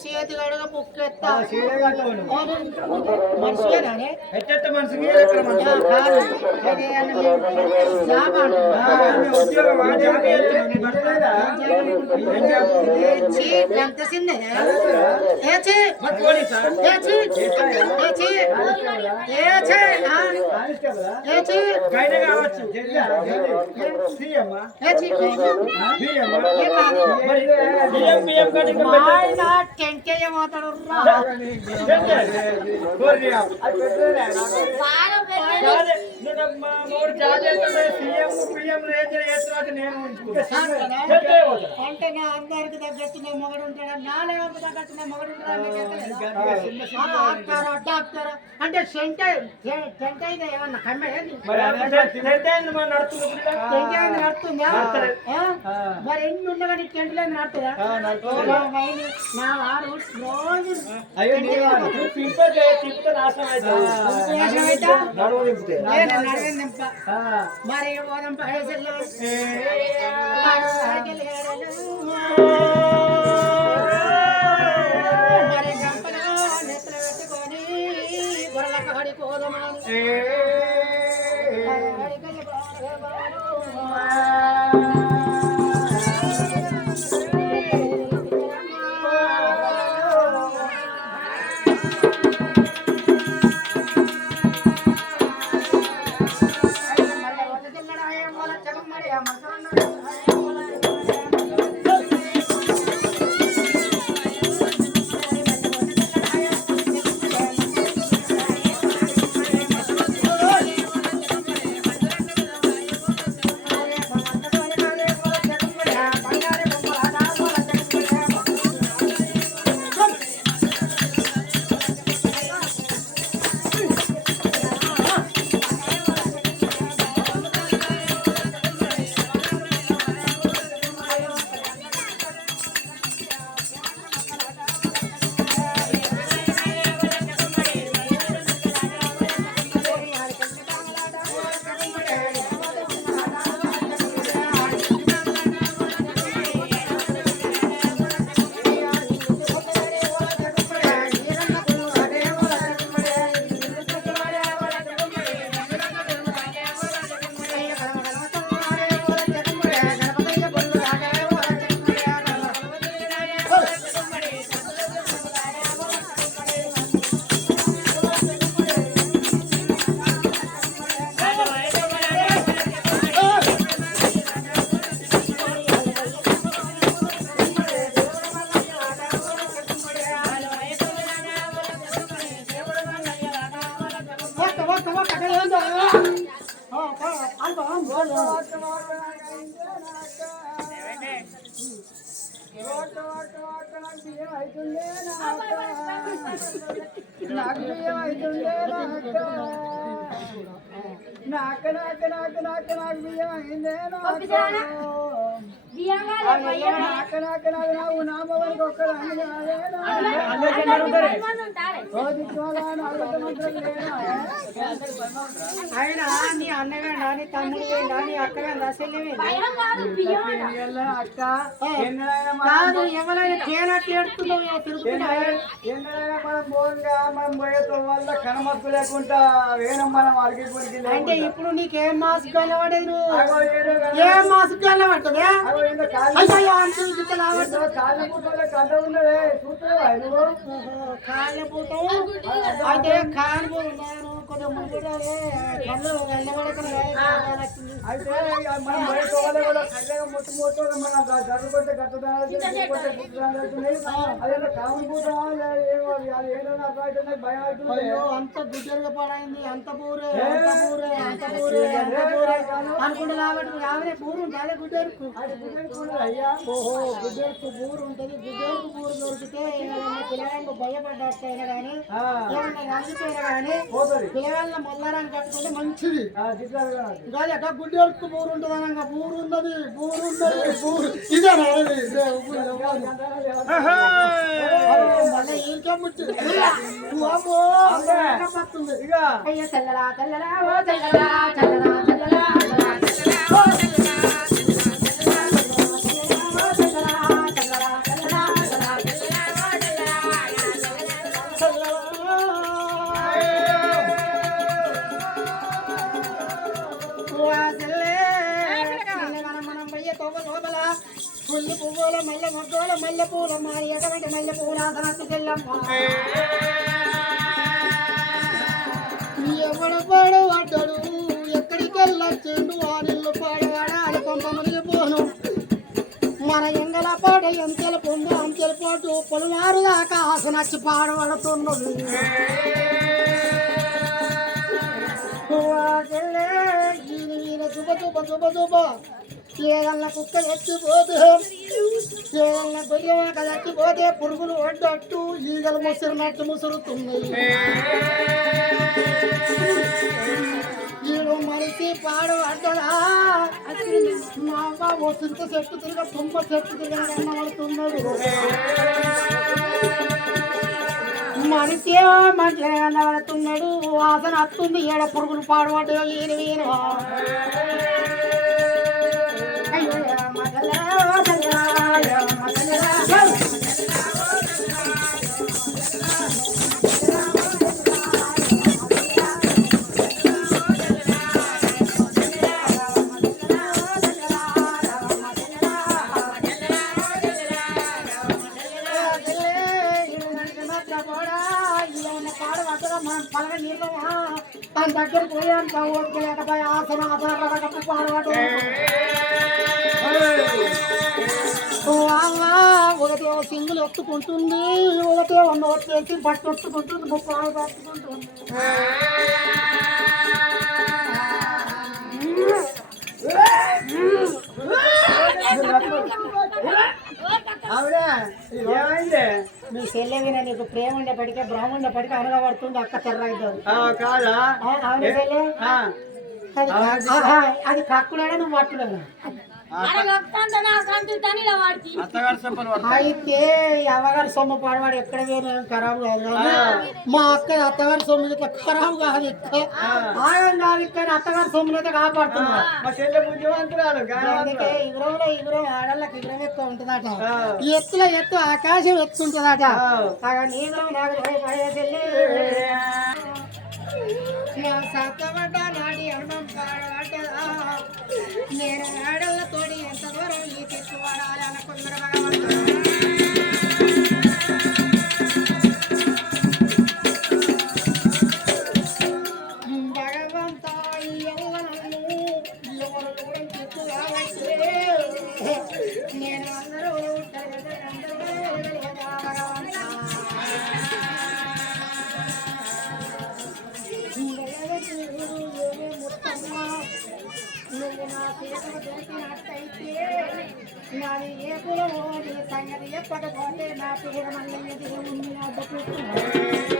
చేతి గడగ పుక్కెత్తా మనిషిగానే మనిషికి ఎంత చిన్నదే టెంకే పోతాడు అంటే నా అందరికి తగ్గట్టు నా మగడు ఉంటాడా నా లేవకు తగ్గట్టు నా మగడు ఉంటాడా డాక్టర్ అంటే సెంట్ అయితే ఏమన్నా కమ్మే నడుతుందా మరి ఎన్ని ఉండగా టెంట్ లేదు నడుతుందా నా వారు రోజు మరి పోదాం పైసలు మరి గంపలో నెత్తలు పెట్టుకొని గొర్రెల కడి కోదమని అయినా నీ అన్నవేండా నీ తమ్ముడు నీ అక్కవేందా చెల్లివి కాదు ఎవరైనా తేనట్లు ఏడుతున్నావు తిరుగుతున్నావు మనం పోయేతో వల్ల కనమక్కు లేకుండా వేనం మనం అడిగి అంటే ఇప్పుడు నీకేం మాస్క్ కలవడేది నువ్వు ఏం మాస్క్ కలవట్టదే కాళ్ళ పూట అయితే కాలు నేను కొద్దిగా ముందుగా కళ్ళు వెళ్ళబడకుండా అయితే మనం పోయేకోవాలి కూడా కళ్ళగా మొట్టు మొట్టు మన గడ్డపడితే గట్టదాలు అదే కామన్ పూట అంత గుడ్డలుగా పడైంది అంత పూరే అనుకుంటే కాబట్టి యావరే పూరు ఉంటుంది గుడ్డెరుకు ఓహో గుడ్డెరుకు పూరు ఉంటుంది గుడ్డెరుకు పూరు దొరికితే పిల్లగాళ్ళు భయపడ్డట్టయినా కానీ ఏమన్నా రంగిపోయినా కానీ పిల్లగాళ్ళ మొల్లరం కట్టుకుంటే మంచిది కాదు అక్కడ గుడ్డెరుకు పూరు ఉంటుంది అనగా పూరు ఉన్నది ఇదే మళ్ళీ ఇంకమ్ముచ్చి అయ్యో తెల్లరా తెల్లరా ఓ తెల్లరా తెల్లరా తెల్లరా వాళ్ళ మల్లె పూల మారి ఎటువంటి మల్లె పూల ఆసనత్తు చెల్లమ్మ ఎవడ పాడు అడ్డడు ఎక్కడికి వెళ్ళొచ్చిండు వాడిల్లు పాడవాడ అది కొంత మునిగిపోను మన ఎంగల పాట ఎంతెల పొందు అంచెల పాటు పొలవారు దాకా ఆసనచ్చి పాడబడుతున్నది ఈయన శుభ ఏదన్నా కుక్క చచ్చిపోతే ఏదన్నా గొయ్యమాక చచ్చిపోతే పురుగులు ఒడ్డట్టు ఈగలు ముసిరినట్టు ముసురుతున్నాయి ఈడు మనిషి పాడు అడ్డడా మా బాబు చింత చెట్టు తిరిగి తుమ్మ చెట్టు తిరిగి అన్నబడుతున్నాడు మనిషి మంచిగా అన్నబడుతున్నాడు వాసన వస్తుంది ఏడ పురుగులు పాడుపడ్డాయో ఈయన వీరు పలక నీళ్ళు తన దగ్గర పోయాక ఓపికలేకపోయి ఆసన ఆసన పాడవాడు ఒకటి సింగులు ఎత్తుకుంటుంది ఒకటి వచ్చేసి బట్టు ఎత్తుకుంటుంది ముప్పాలు పట్టుకుంటుంది ఏమైంది మీ చెల్లె విన నీకు ప్రేమ ఉండేపటికే భ్రమ ఉండేపటికే అనగబడుతుంది అక్క తెర్రైతుంది కాదా అవును చెల్లె అది కక్కులేడా నువ్వు పట్టులేదా అయితే అవ్వగారి సొమ్ము పాడవాడు ఎక్కడ వేరే ఖరాబు కాదు మా అక్క అత్తగారి సొమ్ము ఇట్లా ఖరాబు కాదు ఆగం కాదు ఇక్కడ అత్తగారి సొమ్ములు అయితే కాపాడుతున్నా అందుకే ఇగురం ఆడళ్ళకి ఇగురం ఎక్కువ ఉంటుందట ఎత్తుల ఎత్తు ఆకాశం ఎత్తుంటుందట నీగురం నాకు పడేసెళ్ళి సత్తబడ్డ నాడి అన్నం పాడబడ్డదా నేను ఆడళ్ళతోటి ఎంత దూరం ఈ తెచ్చు వాడాలి అనుకున్నారు భగవంత ఎవరు కూడా తెచ్చు కాబట్టి నేను అందరూ నువ్వు నా చేతులు దొరికినట్టయితే నాది ఏ కులమో నీ సంగతి చెప్పకపోతే నాకు కూడా మళ్ళీ ఉంది అడ్డ